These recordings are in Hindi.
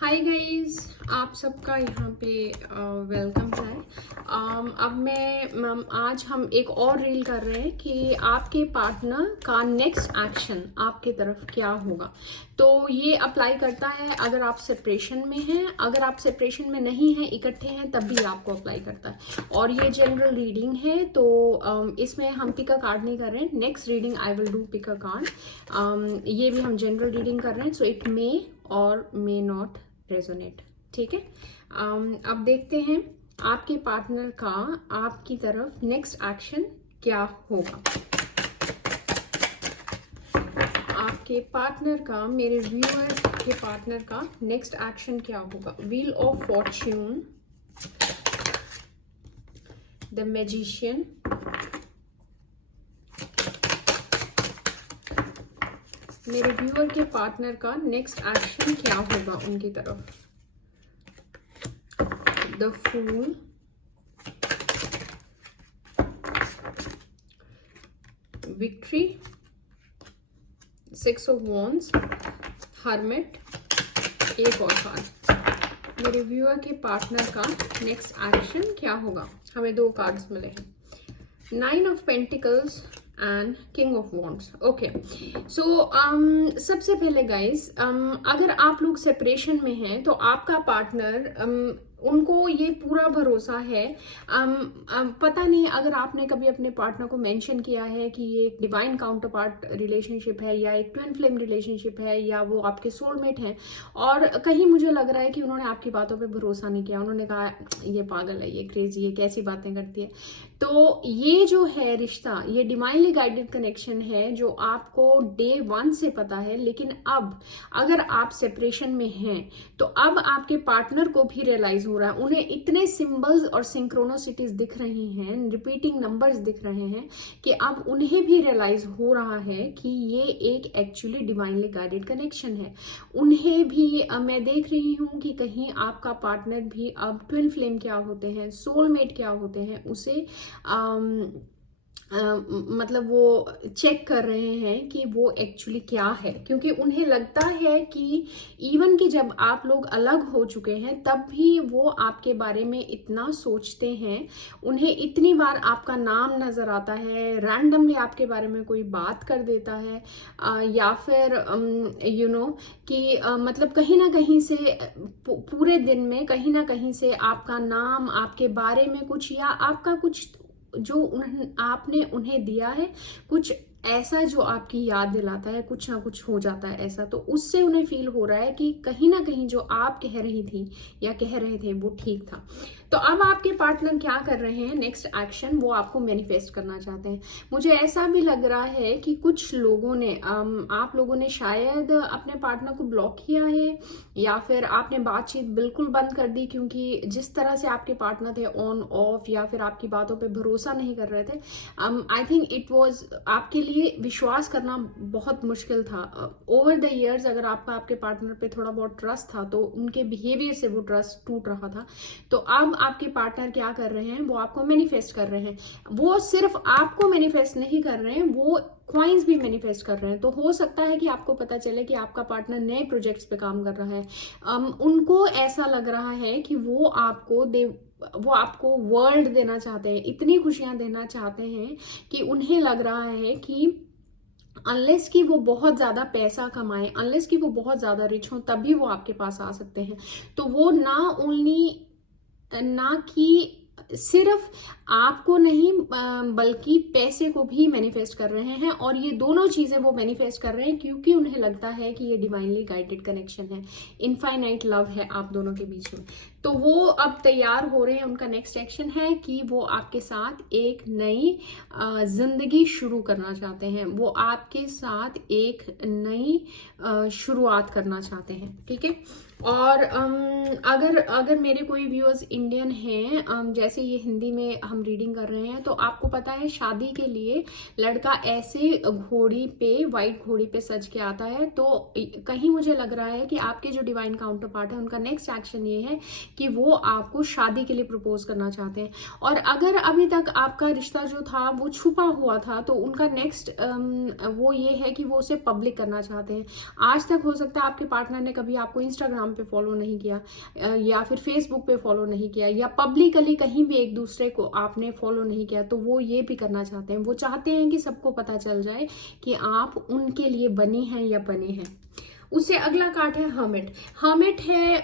हाय गाइस, आप सबका यहाँ पे वेलकम है। अब आज हम एक और रील कर रहे हैं कि आपके पार्टनर का नेक्स्ट एक्शन आपके तरफ क्या होगा। तो ये अप्लाई करता है अगर आप सेपरेशन में हैं, अगर आप सेपरेशन में नहीं हैं, इकट्ठे हैं, तब भी आपको अप्लाई करता है। और ये जनरल रीडिंग है, तो इसमें हम पिक अ कार्ड नहीं कर रहे हैं। Next reading I will do pick a card. ये भी हम जनरल रीडिंग कर रहे हैं, सो इट मे और मे नॉट रेजोनेट। ठीक है। अब देखते हैं आपके पार्टनर का आपकी तरफ नेक्स्ट एक्शन क्या होगा। आपके पार्टनर का, मेरे व्यूअर के पार्टनर का नेक्स्ट एक्शन क्या होगा। Wheel of fortune, the magician, मेरे व्यूअर के पार्टनर का नेक्स्ट एक्शन क्या होगा उनकी तरफ। The fool, victory, six of wands, hermit, एक और कार्ड। मेरे व्यूअर के पार्टनर का नेक्स्ट एक्शन क्या होगा। हमें दो कार्ड्स मिले हैं, nine of pentacles and king of wands. Okay, so सबसे पहले गाइज, अगर आप लोग सेपरेशन में हैं तो आपका पार्टनर उनको ये पूरा भरोसा है। पता नहीं अगर आपने कभी अपने पार्टनर को मेंशन किया है कि ये एक डिवाइन काउंटर पार्ट रिलेशनशिप है या एक ट्विन फ्लेम रिलेशनशिप है या वो आपके सोलमेट हैं, और कहीं मुझे लग रहा है कि उन्होंने आपकी बातों पे भरोसा नहीं किया। उन्होंने कहा ये पागल है, ये क्रेजी है, कैसी बातें करती है। तो ये जो है रिश्ता, ये डिवाइनली गाइडेड कनेक्शन है जो आपको डे वन से पता है। लेकिन अब अगर आप सेपरेशन में हैं तो अब आपके पार्टनर को भी रियलाइज हो रहा है, उन्हें इतने सिंबल्स और सिंक्रोनोसिटीज दिख रही हैं, रिपीटिंग नंबर्स दिख रहे हैं कि अब उन्हें भी रियलाइज हो रहा है कि ये एक एक्चुअली डिवाइनली गाइडेड कनेक्शन है। उन्हें भी मैं देख रही हूँ कि कहीं आपका पार्टनर भी अब ट्विन फ्लेम क्या होते हैं, सोलमेट क्या होते हैं, उसे मतलब वो चेक कर रहे हैं कि वो एक्चुअली क्या है। क्योंकि उन्हें लगता है कि इवन कि जब आप लोग अलग हो चुके हैं तब भी वो आपके बारे में इतना सोचते हैं। उन्हें इतनी बार आपका नाम नजर आता है, रैंडमली आपके बारे में कोई बात कर देता है, या फिर कि मतलब कहीं ना कहीं से पूरे दिन में कहीं ना कहीं से आपका नाम, आपके बारे में कुछ, या आपका कुछ जो आपने उन्हें दिया है, कुछ ऐसा जो आपकी याद दिलाता है, कुछ ना कुछ हो जाता है ऐसा। तो उससे उन्हें फील हो रहा है कि कहीं ना कहीं जो आप कह रही थी या कह रहे थे वो ठीक था। तो अब आपके पार्टनर क्या कर रहे हैं, नेक्स्ट एक्शन वो आपको मैनिफेस्ट करना चाहते हैं। मुझे ऐसा भी लग रहा है कि कुछ लोगों ने आप लोगों ने शायद अपने पार्टनर को ब्लॉक किया है, या फिर आपने बातचीत बिल्कुल बंद कर दी, क्योंकि जिस तरह से आपके पार्टनर थे ऑन ऑफ, या फिर आपकी बातों पे भरोसा नहीं कर रहे थे। आई थिंक इट वाज आपके लिए विश्वास करना बहुत मुश्किल था। ओवर द इयर्स अगर आपका आपके पार्टनर पे थोड़ा बहुत ट्रस्ट था तो उनके बिहेवियर से वो ट्रस्ट टूट रहा था। तो अब आपके पार्टनर क्या कर रहे हैं, वो आपको मैनिफेस्ट कर रहे हैं। वो सिर्फ आपको मैनिफेस्ट नहीं कर रहे हैं, वो क्वाइंस भी मैनिफेस्ट कर रहे हैं। तो हो सकता है कि आपको पता चले कि आपका पार्टनर नए प्रोजेक्ट्स पे काम कर रहा है। उनको ऐसा लग रहा है कि वो आपको वर्ल्ड देना चाहते हैं, इतनी खुशियां देना चाहते हैं कि उन्हें लग रहा है कि अनलेस कि वो बहुत ज्यादा पैसा कमाए, अनलेस कि वो बहुत ज्यादा रिच हो, तभी वो आपके पास आ सकते हैं। तो वो ना कि सिर्फ आपको नहीं बल्कि पैसे को भी मैनिफेस्ट कर रहे हैं। और ये दोनों चीजें वो मैनिफेस्ट कर रहे हैं क्योंकि उन्हें लगता है कि ये डिवाइनली गाइडेड कनेक्शन है, इनफाइनाइट लव है आप दोनों के बीच में। तो वो अब तैयार हो रहे हैं, उनका नेक्स्ट एक्शन है कि वो आपके साथ एक नई जिंदगी शुरू करना चाहते हैं। वो आपके साथ एक नई शुरुआत करना चाहते हैं। ठीक है। और अगर मेरे कोई व्यूअर्स इंडियन हैं, जैसे ये हिंदी में हम रीडिंग कर रहे हैं, तो आपको पता है शादी के लिए लड़का ऐसे घोड़ी पे, व्हाइट घोड़ी पे सज के आता है। तो कहीं मुझे लग रहा है कि आपके जो डिवाइन काउंटर पार्ट है उनका नेक्स्ट एक्शन ये है कि वो आपको शादी के लिए प्रपोज करना चाहते हैं। और अगर अभी तक आपका रिश्ता जो था वो छुपा हुआ था, तो उनका नेक्स्ट वो ये है कि वो उसे पब्लिक करना चाहते हैं। आज तक हो सकता है आपके पार्टनर ने कभी आपको इंस्टाग्राम पे फॉलो नहीं किया, या फिर फेसबुक पे फॉलो नहीं किया, या पब्लिकली कहीं भी एक दूसरे को आपने फॉलो नहीं किया, तो वो ये भी करना चाहते हैं। वो चाहते हैं कि सबको पता चल जाए कि आप उनके लिए बनी हैं या बने हैं। उससे अगला कार्ड है हर्मिट। हर्मिट है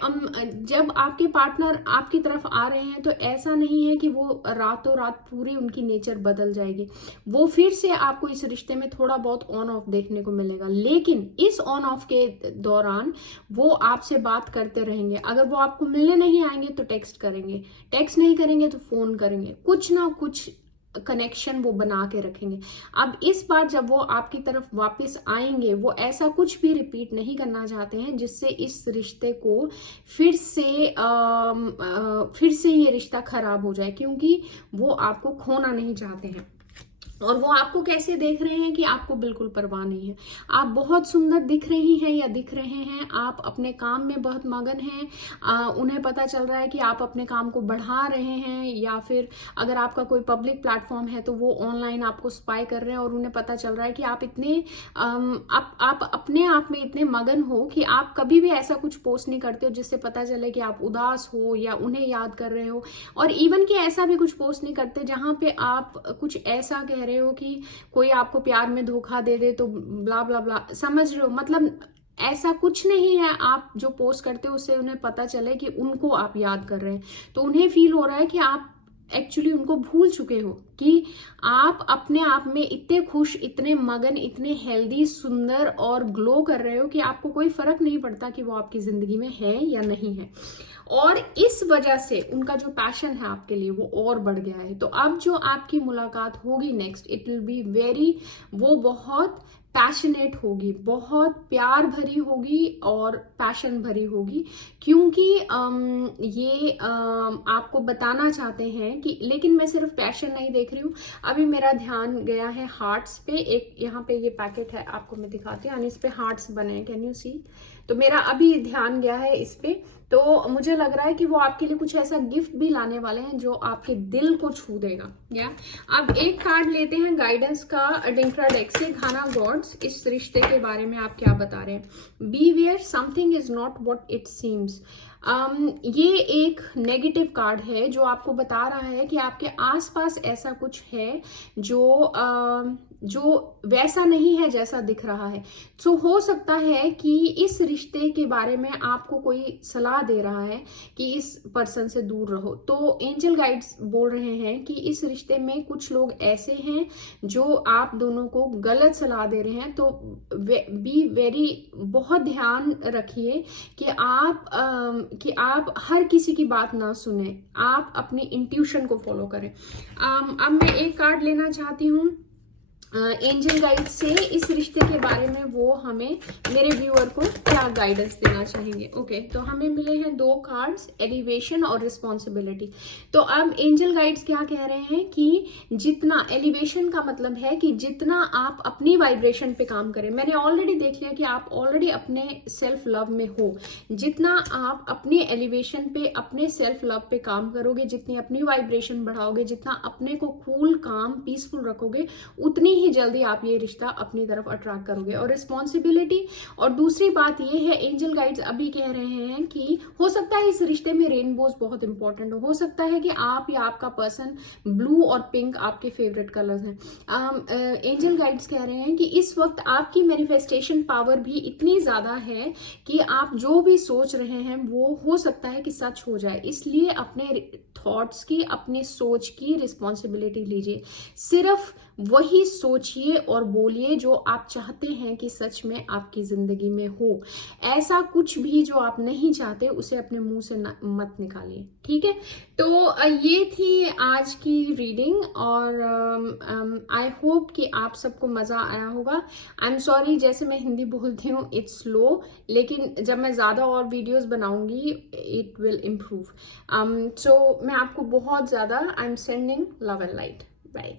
जब आपके पार्टनर आपकी तरफ आ रहे हैं तो ऐसा नहीं है कि वो रातों रात पूरी उनकी नेचर बदल जाएगी। वो फिर से आपको इस रिश्ते में थोड़ा बहुत ऑन ऑफ देखने को मिलेगा, लेकिन इस ऑन ऑफ के दौरान वो आपसे बात करते रहेंगे। अगर वो आपको मिलने नहीं आएंगे तो टेक्स्ट करेंगे, टेक्स्ट नहीं करेंगे तो फोन करेंगे, कुछ ना कुछ कनेक्शन वो बना के रखेंगे। अब इस बार जब वो आपकी तरफ वापस आएंगे, वो ऐसा कुछ भी रिपीट नहीं करना चाहते हैं जिससे इस रिश्ते को फिर से ये रिश्ता खराब हो जाए, क्योंकि वो आपको खोना नहीं चाहते हैं। और वो आपको कैसे देख रहे हैं कि आपको बिल्कुल परवाह नहीं है। आप बहुत सुंदर दिख रही हैं या दिख रहे हैं, आप अपने काम में बहुत मगन हैं, उन्हें पता चल रहा है कि आप अपने काम को बढ़ा रहे हैं, या फिर अगर आपका कोई पब्लिक प्लेटफॉर्म है तो वो ऑनलाइन आपको स्पाई कर रहे हैं और उन्हें पता चल रहा है कि आप इतने आप अपने आप में इतने मगन हो कि आप कभी भी ऐसा कुछ पोस्ट नहीं करते हो जिससे पता चले कि आप उदास हो या उन्हें याद कर रहे हो। और इवन कि ऐसा भी कुछ पोस्ट नहीं करते जहां पे आप कुछ ऐसा कह रहे हो कि कोई आपको प्यार में धोखा दे दे तो ब्ला ब्ला ब्ला, समझ रहे हो? मतलब ऐसा कुछ नहीं है। आप जो पोस्ट करते हो उससे उन्हें पता चले कि उनको आप याद कर रहे हैं, तो उन्हें फील हो रहा है कि आप एक्चुअली उनको भूल चुके हो, कि आप अपने आप में इतने खुश, इतने मगन, इतने हेल्दी, सुंदर और ग्लो कर रहे हो कि आपको कोई फर्क नहीं पड़ता कि वो आपकी जिंदगी में है या नहीं है। और इस वजह से उनका जो पैशन है आपके लिए वो और बढ़ गया है। तो अब जो आपकी मुलाकात होगी next, it will be very, वो बहुत पैशनेट होगी, बहुत प्यार भरी होगी और पैशन भरी होगी, क्योंकि ये आपको बताना चाहते हैं कि, लेकिन मैं सिर्फ पैशन नहीं देख रही हूँ। अभी मेरा ध्यान गया है हार्ट्स पे। एक यहाँ पे ये पैकेट है, आपको मैं दिखाती हूँ, इस पे हार्ट्स बने हैं, कैन यू सी? तो मेरा अभी ध्यान गया है इस पे, तो मुझे लग रहा है कि वो आपके लिए कुछ ऐसा गिफ्ट भी लाने वाले हैं जो आपके दिल को छू देगा। या अब एक कार्ड लेते हैं गाइडेंस का अडिंक्रा डेक से। घाना गॉड्स, इस रिश्ते के बारे में आप क्या बता रहे हैं? Be aware something is not what it seems. ये एक नेगेटिव कार्ड है जो आपको बता रहा है कि आपके आसपास ऐसा कुछ है जो वैसा नहीं है जैसा दिख रहा है। तो हो सकता है कि इस रिश्ते के बारे में आपको कोई सलाह दे रहा है कि इस पर्सन से दूर रहो। तो एंजल गाइड्स बोल रहे हैं कि इस रिश्ते में कुछ लोग ऐसे हैं जो आप दोनों को गलत सलाह दे रहे हैं। तो बी वेरी, बहुत ध्यान रखिए कि आप हर किसी की बात ना सुने, आप अपनी इंट्यूशन को फॉलो करें। अब मैं एक कार्ड लेना चाहती हूँ एंजल गाइड से। इस रिश्ते के बारे में वो हमें, मेरे व्यूअर को क्या गाइडेंस देना चाहेंगे? ओके, तो हमें मिले हैं दो कार्ड्स, एलिवेशन और रिस्पॉन्सिबिलिटी। तो अब एंजल गाइड्स क्या कह रहे हैं कि जितना, एलिवेशन का मतलब है कि जितना आप अपनी वाइब्रेशन पे काम करें। मैंने ऑलरेडी देख लिया कि आप ऑलरेडी अपने सेल्फ लव में हो। जितना आप अपनी एलिवेशन पे, अपने सेल्फ लव पे काम करोगे, जितनी अपनी वाइब्रेशन बढ़ाओगे, जितना अपने को कूल, काम, पीसफुल रखोगे, उतनी ही जल्दी आप ये रिश्ता अपनी तरफ अट्रैक्ट करोगे। और रिस्पॉन्सिबिलिटी, और दूसरी बात ये है, एंजल गाइड्स अभी कह रहे हैं कि हो सकता है इस रिश्ते में रेनबोज बहुत इंपॉर्टेंट हो सकता है कि आप या आपका पर्सन, ब्लू और पिंक आपके फेवरेट कलर्स हैं। एंजल गाइड्स कह रहे हैं कि इस वक्त आपकी मैनिफेस्टेशन पावर भी इतनी ज्यादा है कि आप जो भी सोच रहे हैं वो हो सकता है कि सच हो जाए। इसलिए अपने थॉट्स की, अपनी सोच की रिस्पॉन्सिबिलिटी लीजिए। सिर्फ वही सोचिए और बोलिए जो आप चाहते हैं कि सच में आपकी जिंदगी में हो। ऐसा कुछ भी जो आप नहीं चाहते उसे अपने मुंह से मत निकालिए, ठीक है? तो ये थी आज की रीडिंग, और आई होप कि आप सबको मजा आया होगा। आई एम सॉरी, जैसे मैं हिंदी बोलती हूँ इट्स स्लो, लेकिन जब मैं ज्यादा और वीडियोस बनाऊंगी इट विल इम्प्रूव। सो मैं आपको बहुत ज्यादा, I am sending love and light. Bye.